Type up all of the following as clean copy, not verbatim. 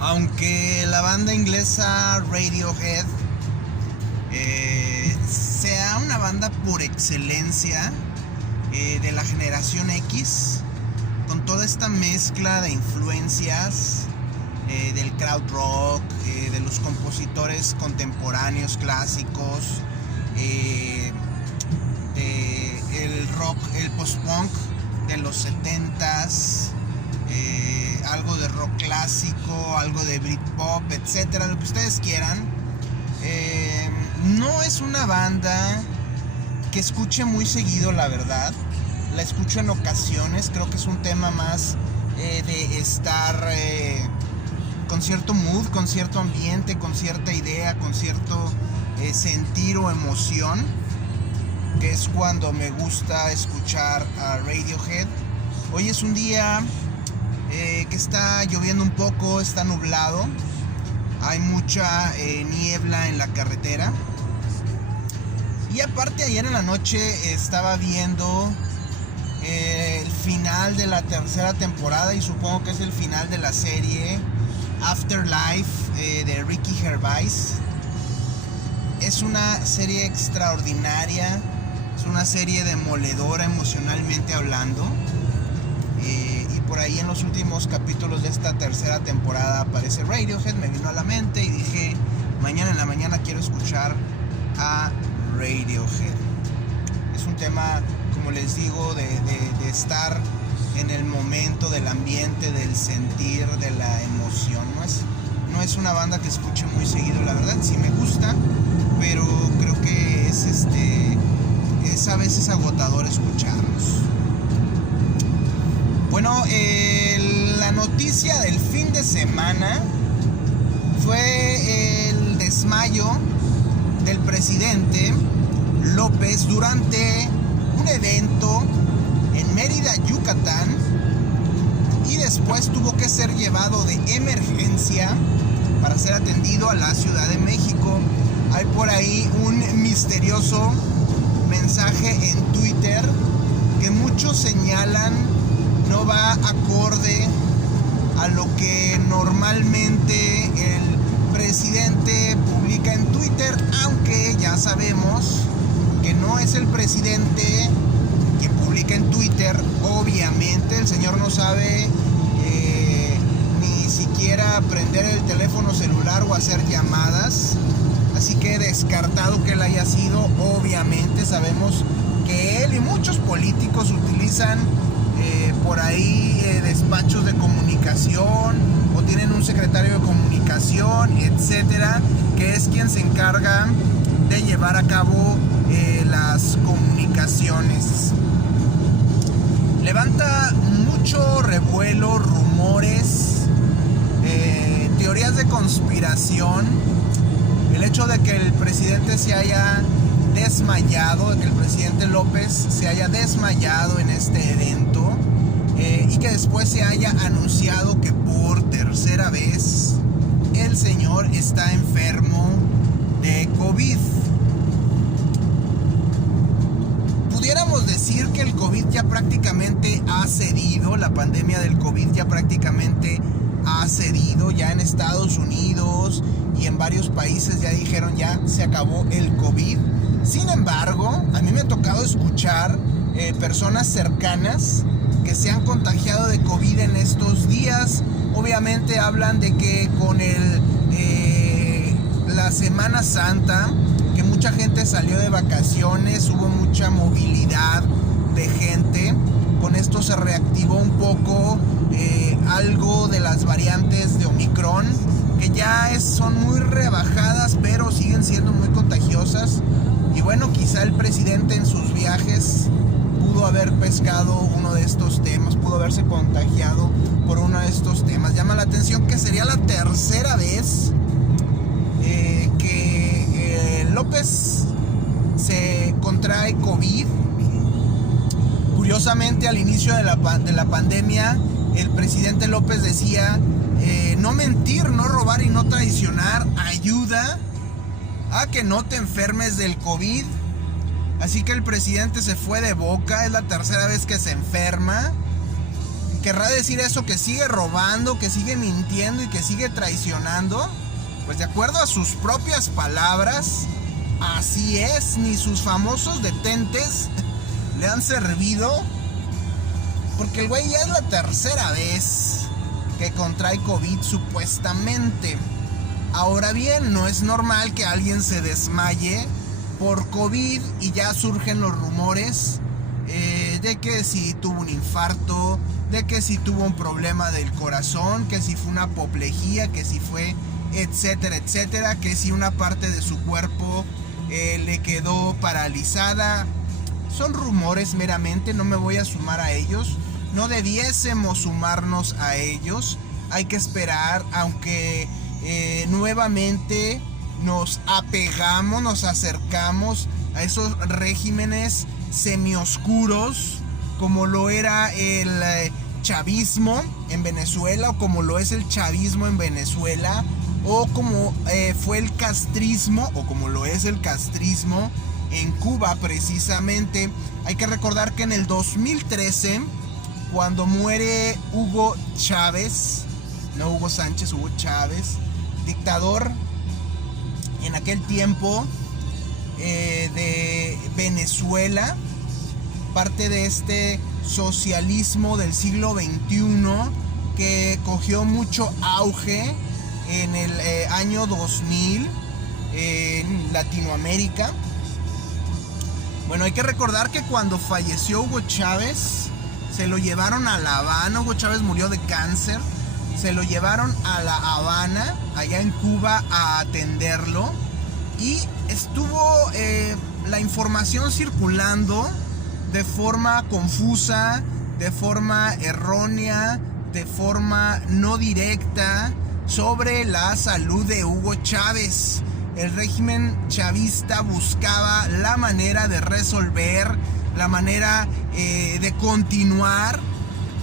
Aunque la banda inglesa Radiohead sea una banda por excelencia de la generación X, con toda esta mezcla de influencias del crowd rock, de los compositores contemporáneos clásicos, el rock, el post-punk de los 70s, algo de rock clásico, algo de Britpop, etcétera, lo que ustedes quieran. No es una banda que escuche muy seguido, la verdad. La escucho en ocasiones, creo que es un tema más de estar con cierto mood, con cierto ambiente, con cierta idea, con cierto sentir o emoción, que es cuando me gusta escuchar a Radiohead. Hoy es un día que está lloviendo un poco, está nublado, hay mucha niebla en la carretera. Y aparte, ayer en la noche estaba viendo el final de la tercera temporada, y supongo que es el final de la serie Afterlife de Ricky Gervais. Es una serie extraordinaria, es una serie demoledora emocionalmente hablando. Y por ahí en los últimos capítulos de esta tercera temporada aparece Radiohead, me vino a la mente y dije, mañana en la mañana quiero escuchar a Radiohead. Es un tema, como les digo, de estar en el momento, del ambiente, del sentir, de la emoción. No es una banda que escuche muy seguido, la verdad, sí me gusta, pero creo que es a veces agotador escucharlos. Bueno, la noticia del fin de semana fue el desmayo del presidente López durante un evento en Mérida, Yucatán, y después tuvo que ser llevado de emergencia para ser atendido a la Ciudad de México. Hay por ahí un misterioso mensaje en Twitter que muchos señalan no va acorde a lo que normalmente el presidente publica en Twitter, aunque ya sabemos que no es el presidente que publica en Twitter. Obviamente el señor no sabe ni siquiera prender el teléfono celular o hacer llamadas, así que descartado que él haya sido. Obviamente sabemos que él y muchos políticos utilizan por ahí despachos de comunicación, o tienen un secretario de comunicación, etcétera, que es quien se encarga de llevar a cabo las comunicaciones. Levanta mucho revuelo, rumores, teorías de conspiración, el hecho de que el presidente se haya desmayado, de que el presidente López se haya desmayado en este evento, y que después se haya anunciado que por tercera vez el señor está enfermo de COVID. Pudiéramos decir que el COVID ya prácticamente ha cedido, la pandemia del COVID ya prácticamente ha cedido. Ya en Estados Unidos y en varios países ya dijeron ya se acabó el COVID. Sin embargo, a mí me ha tocado escuchar personas cercanas que se han contagiado de COVID en estos días. Obviamente hablan de que con la Semana Santa, que mucha gente salió de vacaciones, hubo mucha movilidad de gente. Con esto se reactivó un poco algo de las variantes de Omicron, que ya son muy rebajadas, pero siguen siendo muy contagiosas. Y bueno, quizá el presidente en sus viajes pudo haber pescado uno de estos temas, pudo haberse contagiado por uno de estos temas. Llama la atención que sería la tercera vez que López se contrae COVID. Curiosamente, al inicio de la pandemia, el presidente López decía no mentir, no robar y no traicionar ayuda a que no te enfermes del COVID. Así que el presidente se fue de boca, es la tercera vez que se enferma. ¿Querrá decir eso que sigue robando, que sigue mintiendo y que sigue traicionando? Pues de acuerdo a sus propias palabras, así es, ni sus famosos detentes le han servido, porque el güey ya es la tercera vez que contrae COVID supuestamente. Ahora bien, no es normal que alguien se desmaye por COVID y ya surgen los rumores de que si tuvo un infarto, de que si tuvo un problema del corazón, que si fue una apoplejía, que si fue etcétera, etcétera, que si una parte de su cuerpo le quedó paralizada. Son rumores meramente, no me voy a sumar a ellos, no debiésemos sumarnos a ellos. Hay que esperar, aunque nuevamente nos apegamos, nos acercamos a esos regímenes semioscuros, como lo era el chavismo en Venezuela, o como lo es el chavismo en Venezuela, o como fue el castrismo, o como lo es el castrismo en Cuba precisamente. Hay que recordar que en el 2013, cuando muere Hugo Chávez, no Hugo Sánchez, Hugo Chávez, dictador en aquel tiempo de Venezuela, parte de este socialismo del siglo XXI que cogió mucho auge en el año 2000 en Latinoamérica. Bueno, hay que recordar que cuando falleció Hugo Chávez, se lo llevaron a La Habana. Hugo Chávez murió de cáncer. Se lo llevaron a La Habana, allá en Cuba, a atenderlo. Y estuvo la información circulando de forma confusa, de forma errónea, de forma no directa sobre la salud de Hugo Chávez. El régimen chavista buscaba la manera de resolver, la manera de continuar,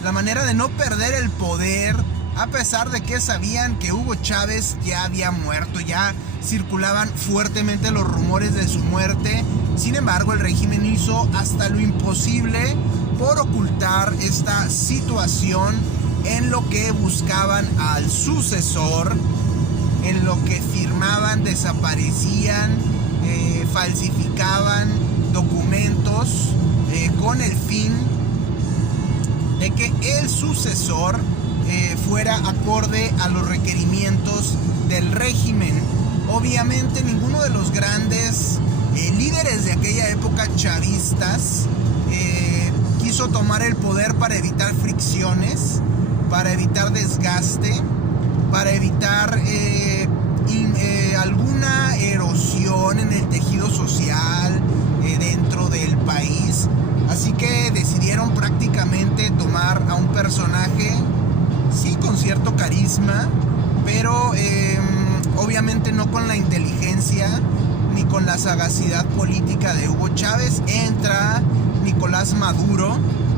la manera de no perder el poder, a pesar de que sabían que Hugo Chávez ya había muerto. Ya circulaban fuertemente los rumores de su muerte. Sin embargo, el régimen hizo hasta lo imposible por ocultar esta situación, en lo que buscaban al sucesor, en lo que firmaban, desaparecían, falsificaban documentos con el fin de que el sucesor fuera acorde a los requerimientos del régimen. Obviamente ninguno de los grandes líderes de aquella época chavistas quiso tomar el poder para evitar fricciones, para evitar desgaste, para evitar alguna erosión en el tejido social dentro del país. Así que decidieron prácticamente tomar a un personaje, sí, con cierto carisma, pero obviamente no con la inteligencia ni con la sagacidad política de Hugo Chávez. Entra Nicolás Maduro,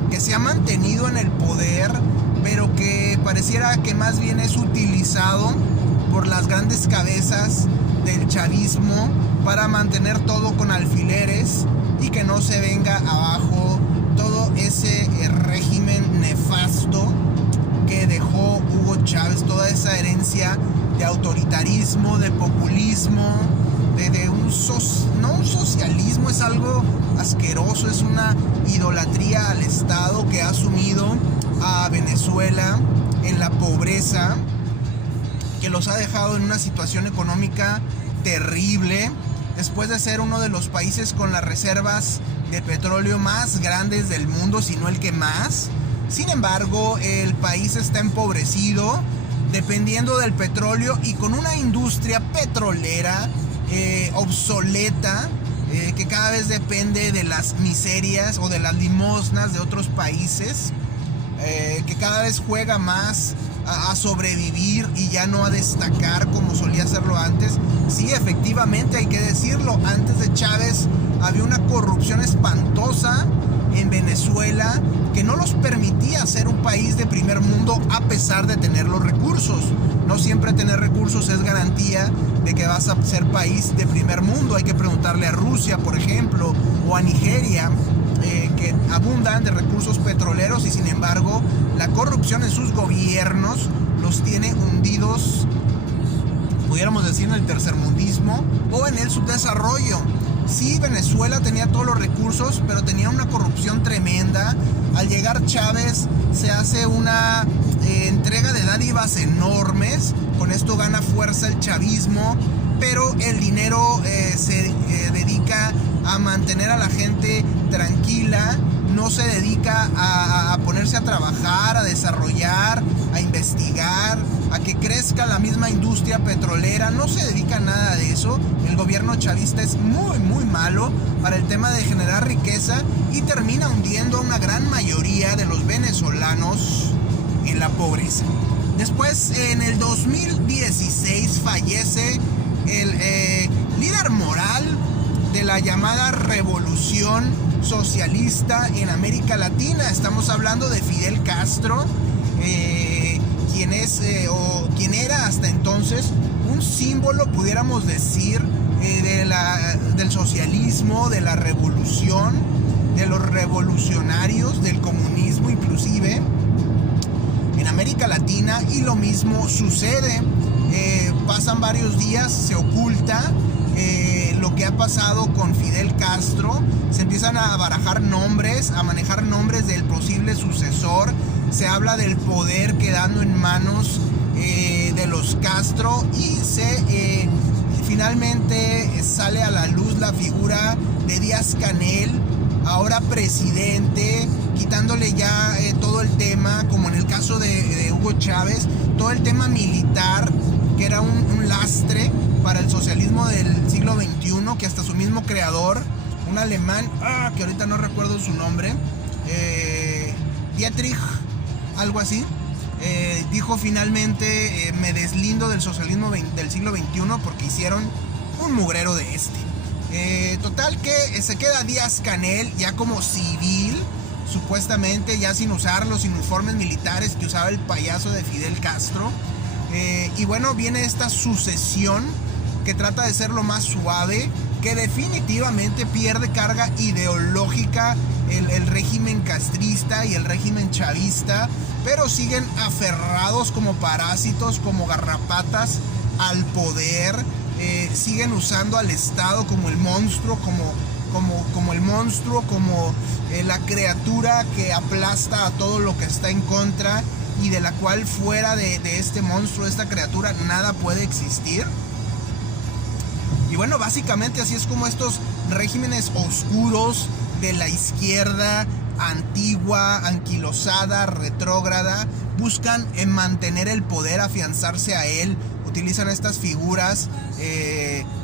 que se ha mantenido en el poder, pero que pareciera que más bien es utilizado por las grandes cabezas del chavismo para mantener todo con alfileres y que no se venga abajo todo ese régimen nefasto que dejó Hugo Chávez, toda esa herencia de autoritarismo, de populismo, de un socialismo. Es algo asqueroso, es una idolatría al Estado que ha sumido a Venezuela en la pobreza, que los ha dejado en una situación económica terrible, después de ser uno de los países con las reservas de petróleo más grandes del mundo, si no el que más. Sin embargo, el país está empobrecido, dependiendo del petróleo y con una industria petrolera obsoleta, que cada vez depende de las miserias o de las limosnas de otros países, que cada vez juega más a sobrevivir y ya no a destacar como solía hacerlo antes. Sí, efectivamente, hay que decirlo, antes de Chávez había una corrupción espantosa en Venezuela que no los permitía ser un país de primer mundo a pesar de tener los recursos. No siempre tener recursos es garantía de que vas a ser país de primer mundo. Hay que preguntarle a Rusia, por ejemplo, o a Nigeria. que abundan de recursos petroleros y sin embargo la corrupción en sus gobiernos los tiene hundidos, pudiéramos decir, en el tercermundismo o en el subdesarrollo. Sí, Venezuela tenía todos los recursos, pero tenía una corrupción tremenda. Al llegar Chávez se hace una entrega de dádivas enormes. Con esto gana fuerza el chavismo, pero el dinero se dedica a mantener a la gente tranquila. No se dedica a ponerse a trabajar, a desarrollar, a investigar, a que crezca la misma industria petrolera. No se dedica a nada de eso. El gobierno chavista es muy malo para el tema de generar riqueza y termina hundiendo a una gran mayoría de los venezolanos en la pobreza. Después, en el 2016, fallece el líder moral de la llamada revolución socialista en América Latina. Estamos hablando de Fidel Castro, quien era hasta entonces un símbolo, pudiéramos decir, del socialismo, de la revolución, de los revolucionarios, del comunismo inclusive en América Latina. Y lo mismo sucede, pasan varios días, se oculta lo que ha pasado con Fidel Castro, se empiezan a barajar nombres, a manejar nombres del posible sucesor, se habla del poder quedando en manos de los Castro y finalmente sale a la luz la figura de Díaz-Canel, ahora presidente, quitándole ya todo el tema, como en el caso de Hugo Chávez, todo el tema militar, que era un lastre para el socialismo del siglo XXI, que hasta su mismo creador, un alemán, que ahorita no recuerdo su nombre, Dietrich, algo así, dijo finalmente, me deslindo del socialismo del siglo XXI porque hicieron un mugrero de este. Total que se queda Díaz-Canel ya como civil, supuestamente ya sin usar los uniformes militares que usaba el payaso de Fidel Castro. Y bueno, viene esta sucesión que trata de ser lo más suave, que definitivamente pierde carga ideológica el régimen castrista y el régimen chavista, pero siguen aferrados como parásitos, como garrapatas al poder, siguen usando al Estado como el monstruo, como el monstruo, como la criatura que aplasta a todo lo que está en contra y de la cual fuera de este monstruo, esta criatura, nada puede existir. Y bueno, básicamente así es como estos regímenes oscuros de la izquierda antigua, anquilosada, retrógrada, buscan mantener el poder, afianzarse a él. Utilizan estas figuras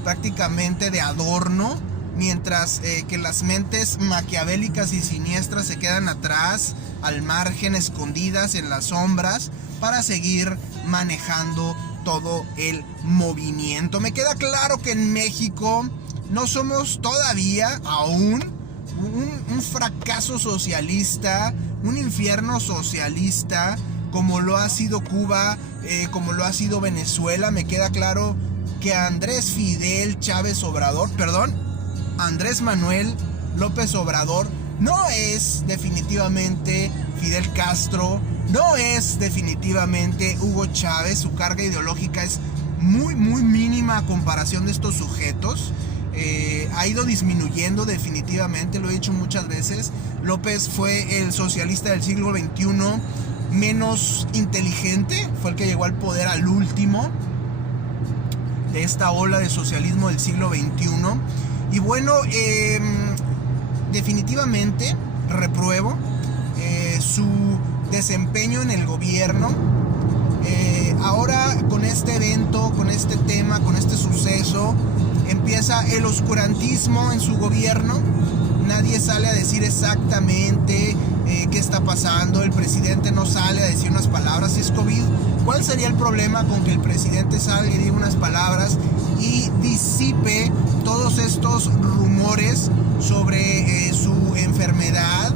prácticamente de adorno, mientras que las mentes maquiavélicas y siniestras se quedan atrás, al margen, escondidas en las sombras, para seguir manejando todo el movimiento. Me queda claro que en México no somos todavía aún un fracaso socialista, un infierno socialista, como lo ha sido Cuba, como lo ha sido Venezuela. Me queda claro que Andrés Manuel López Obrador no es definitivamente Fidel Castro, no es definitivamente Hugo Chávez. Su carga ideológica es muy mínima a comparación de estos sujetos. Ha ido disminuyendo definitivamente, lo he dicho muchas veces. López fue el socialista del siglo XXI menos inteligente, fue el que llegó al poder al último de esta ola de socialismo del siglo XXI. Y bueno, definitivamente repruebo su desempeño en el gobierno. Ahora con este evento, con este tema, con este suceso, empieza el oscurantismo en su gobierno. Nadie sale a decir exactamente qué está pasando. El presidente no sale a decir unas palabras. Si es COVID, ¿cuál sería el problema con que el presidente salga y diga unas palabras y disipe todos estos rumores sobre su enfermedad?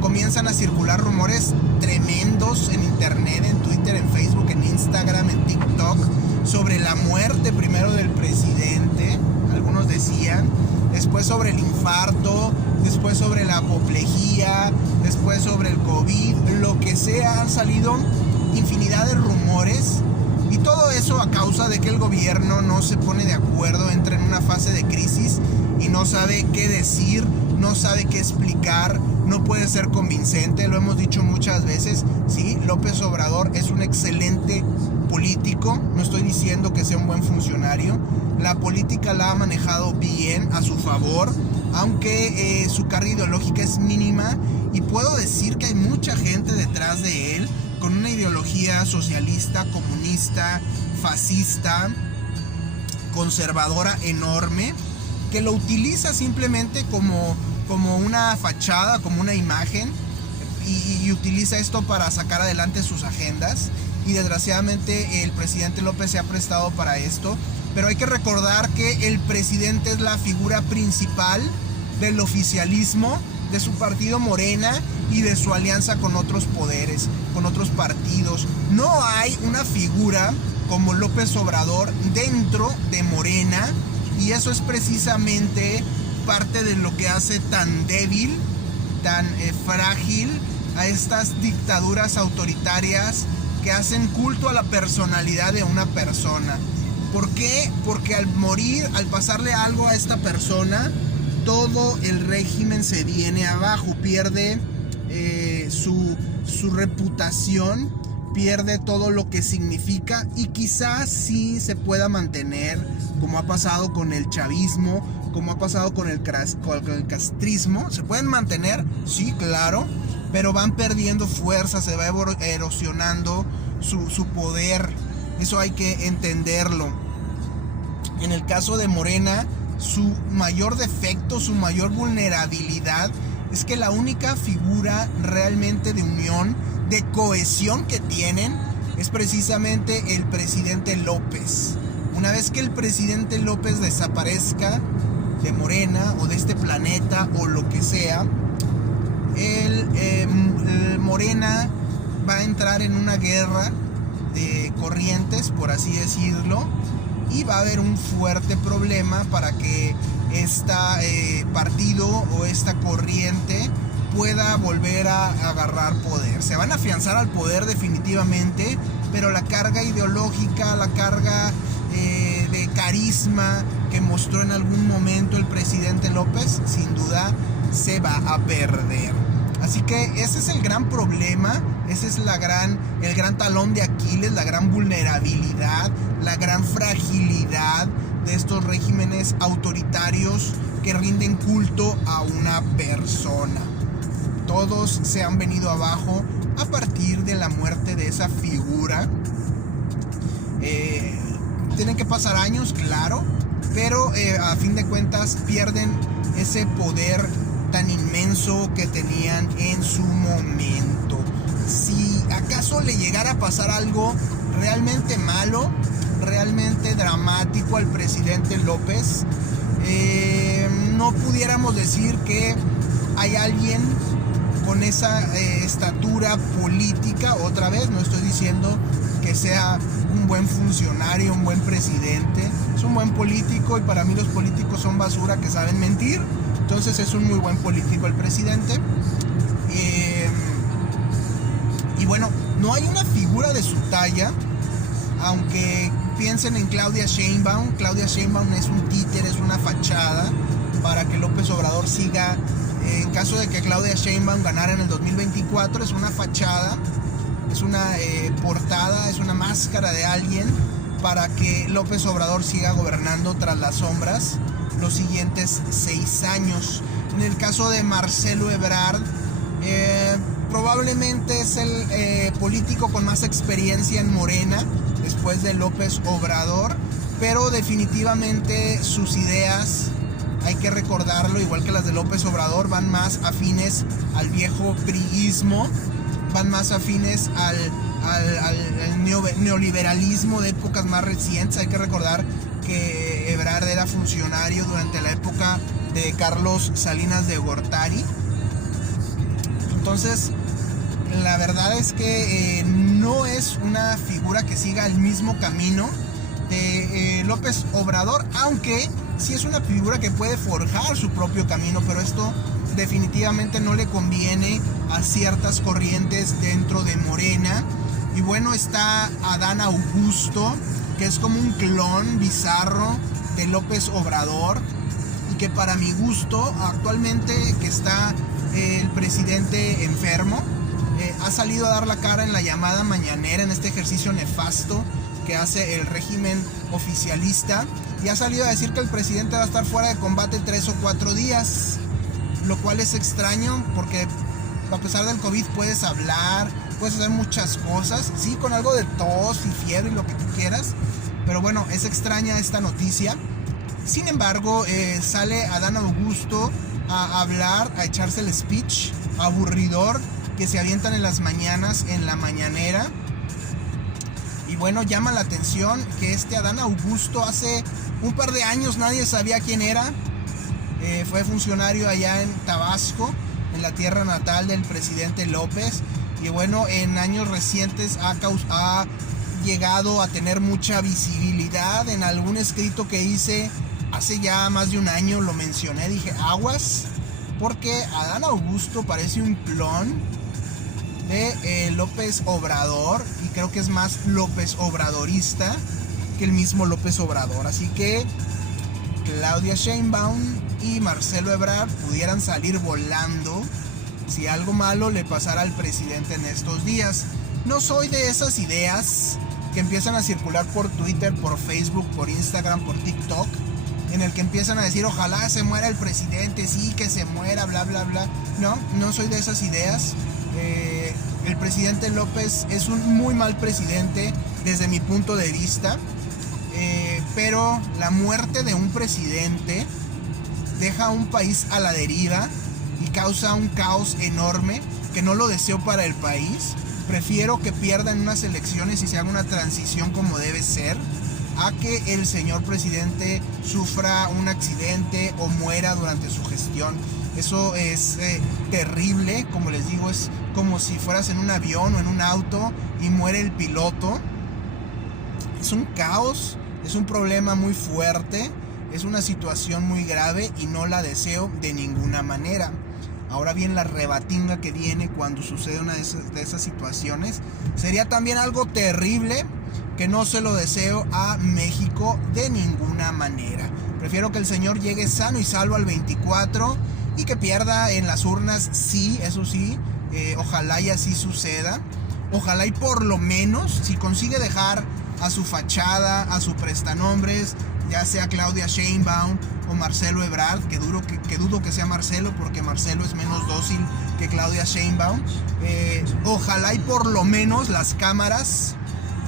Comienzan a circular rumores tremendos en internet, en Twitter, en Facebook, en Instagram, en TikTok, sobre la muerte primero del presidente, algunos decían, después sobre el infarto, después sobre la apoplejía, después sobre el COVID, lo que sea, han salido infinidad de rumores. Y todo eso a causa de que el gobierno no se pone de acuerdo, entra en una fase de crisis y no sabe qué decir, no sabe qué explicar, no puede ser convincente. Lo hemos dicho muchas veces, sí, López Obrador es un excelente político, no estoy diciendo que sea un buen funcionario. La política la ha manejado bien a su favor, aunque su carga ideológica es mínima, y puedo decir que hay mucha gente detrás de él con una ideología socialista, comunista, fascista, conservadora enorme, que lo utiliza simplemente como una fachada, como una imagen, y utiliza esto para sacar adelante sus agendas. Y desgraciadamente el presidente López se ha prestado para esto. Pero hay que recordar que el presidente es la figura principal del oficialismo, de su partido Morena y de su alianza con otros poderes, con otros partidos. No hay una figura como López Obrador dentro de Morena, y eso es precisamente parte de lo que hace tan débil, tan frágil a estas dictaduras autoritarias que hacen culto a la personalidad de una persona. ¿Por qué? Porque al morir, al pasarle algo a esta persona, todo el régimen se viene abajo, pierde su reputación, pierde todo lo que significa, y quizás sí se pueda mantener, como ha pasado con el chavismo, como ha pasado con el castrismo. Se pueden mantener, sí, claro, pero van perdiendo fuerza, se va erosionando su poder. Eso hay que entenderlo. En el caso de Morena, su mayor defecto, su mayor vulnerabilidad es que la única figura realmente de unión, de cohesión que tienen, es precisamente el presidente López. Una vez que el presidente López desaparezca de Morena o de este planeta o lo que sea, el Morena va a entrar en una guerra de corrientes, por así decirlo, y va a haber un fuerte problema para que este partido o esta corriente pueda volver a agarrar poder. Se van a afianzar al poder definitivamente, pero la carga ideológica, la carga de carisma que mostró en algún momento el presidente López, sin duda se va a perder. Así que ese es el gran problema, ese es el gran talón de Aquiles, la gran vulnerabilidad, la gran fragilidad de estos regímenes autoritarios que rinden culto a una persona. Todos se han venido abajo a partir de la muerte de esa figura. Tienen que pasar años, claro, pero a fin de cuentas pierden ese poder tan inmenso que tenían en su momento. Si acaso le llegara a pasar algo realmente malo, realmente dramático al presidente López, no pudiéramos decir que hay alguien con esa estatura política. Otra vez, no estoy diciendo que sea un buen funcionario, un buen presidente. Es un buen político, y para mí los políticos son basura que saben mentir. Entonces es un muy buen político el presidente. Y bueno, no hay una figura de su talla, aunque piensen en Claudia Sheinbaum. Claudia Sheinbaum es un títere, es una fachada para que López Obrador siga. En caso de que Claudia Sheinbaum ganara en el 2024, es una fachada, es una portada, es una máscara de alguien para que López Obrador siga gobernando tras las sombras los siguientes 6 años. En el caso de Marcelo Ebrard, probablemente es el político con más experiencia en Morena después de López Obrador, pero definitivamente sus ideas, hay que recordarlo, igual que las de López Obrador, van más afines al viejo priismo, van más afines al neoliberalismo de épocas más recientes. Hay que recordar que Ebrard era funcionario durante la época de Carlos Salinas de Gortari. Entonces, la verdad es que no es una figura que siga el mismo camino de López Obrador, aunque sí es una figura que puede forjar su propio camino, pero esto definitivamente no le conviene a ciertas corrientes dentro de Morena. Y bueno, está Adán Augusto, que es como un clon bizarro de López Obrador, y que para mi gusto, actualmente que está el presidente enfermo, ha salido a dar la cara en la llamada mañanera, en este ejercicio nefasto que hace el régimen oficialista, y ha salido a decir que el presidente va a estar fuera de combate 3 o 4 días, lo cual es extraño porque a pesar del COVID puedes hablar, puedes hacer muchas cosas, sí, con algo de tos y fiebre y lo que tú quieras, pero bueno, es extraña esta noticia. Sin embargo, sale Adán Augusto a hablar, a echarse el speech aburridor que se avientan en las mañanas en la mañanera. Y bueno, llama la atención que este Adán Augusto hace un par de años nadie sabía quién era. Fue funcionario allá en Tabasco, en la tierra natal del presidente López. Y bueno, en años recientes ha llegado a tener mucha visibilidad. En algún escrito que hice hace ya más de un año lo mencioné, dije aguas, porque Adán Augusto parece un clon de López Obrador, y creo que es más López Obradorista que el mismo López Obrador. Así que Claudia Sheinbaum y Marcelo Ebrard pudieran salir volando si algo malo le pasara al presidente en estos días. No soy de esas ideas que empiezan a circular por Twitter, por Facebook, por Instagram, por TikTok, en el que empiezan a decir ojalá se muera el presidente, sí, que se muera, bla bla bla. No soy de esas ideas. El presidente López es un muy mal presidente desde mi punto de vista, pero la muerte de un presidente deja a un país a la deriva y causa un caos enorme que no lo deseo para el país. Prefiero que pierdan unas elecciones y se haga una transición como debe ser, a que el señor presidente sufra un accidente o muera durante su gestión. Eso es terrible, como les digo, es como si fueras en un avión o en un auto y muere el piloto. Es un caos, es un problema muy fuerte, es una situación muy grave y no la deseo de ninguna manera. Ahora bien, la rebatinga que viene cuando sucede una de esas situaciones sería también algo terrible que no se lo deseo a México de ninguna manera. Prefiero que el señor llegue sano y salvo al 24 y que pierda en las urnas, sí, eso sí, ojalá y así suceda. Ojalá y por lo menos, si consigue dejar a su fachada, a su prestanombres, ya sea Claudia Sheinbaum o Marcelo Ebrard, que dudo que sea Marcelo, porque Marcelo es menos dócil que Claudia Sheinbaum. Ojalá y por lo menos las cámaras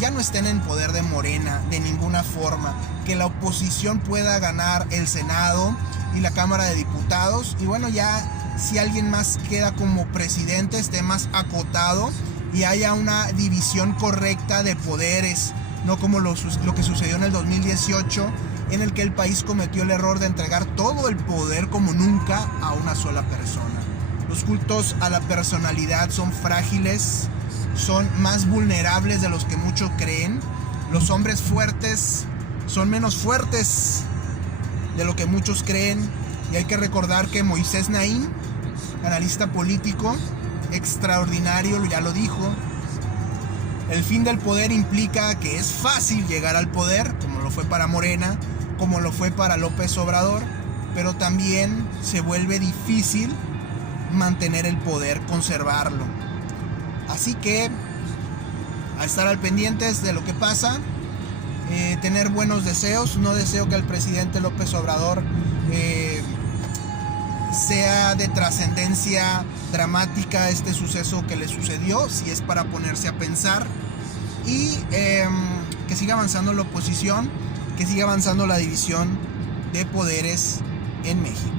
ya no estén en poder de Morena de ninguna forma, que la oposición pueda ganar el Senado y la Cámara de Diputados, y bueno, ya si alguien más queda como presidente esté más acotado y haya una división correcta de poderes, no como lo que sucedió en el 2018, en el que el país cometió el error de entregar todo el poder como nunca a una sola persona. Los cultos a la personalidad son frágiles, son más vulnerables de los que muchos creen. Los hombres fuertes son menos fuertes de lo que muchos creen, y hay que recordar que Moisés Naim, analista político extraordinario, ya lo dijo: el fin del poder implica que es fácil llegar al poder, como lo fue para Morena, como lo fue para López Obrador, pero también se vuelve difícil mantener el poder, conservarlo. Así que a estar al pendientes de lo que pasa, tener buenos deseos. No deseo que el presidente López Obrador sea de trascendencia dramática este suceso que le sucedió, si es para ponerse a pensar, y que siga avanzando la oposición, que siga avanzando la división de poderes en México.